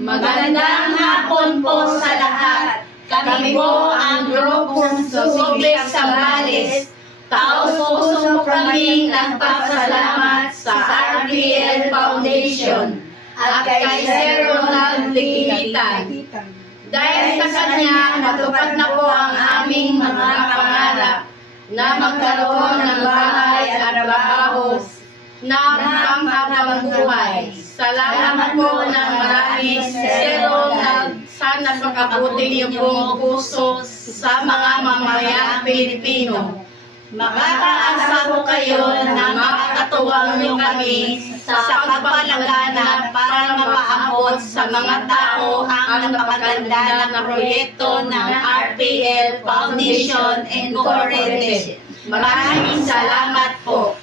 Magandang hapon po sa lahat. Kami po ang grupong Susubic Sambales. Taos-puso kaming nagpapasalamat sa RPL Foundation at kay Sir Ronald Ligitan. Dahil sa kanya, natupad na po ang aming mga pangarap na magkaroon ng bahay at trabaho na panghabang buhay. Salamat po ng marami, Sir Ronald. Sana pakabuti niyo pong puso sa mga mamamayang Pilipino. Makakaasa po kayo na makakatuwang niyo kami sa pagpapalaganap para mapaabot sa mga tao ang napakaganda na proyekto ng RPL Foundation Incorporated. Maraming salamat po.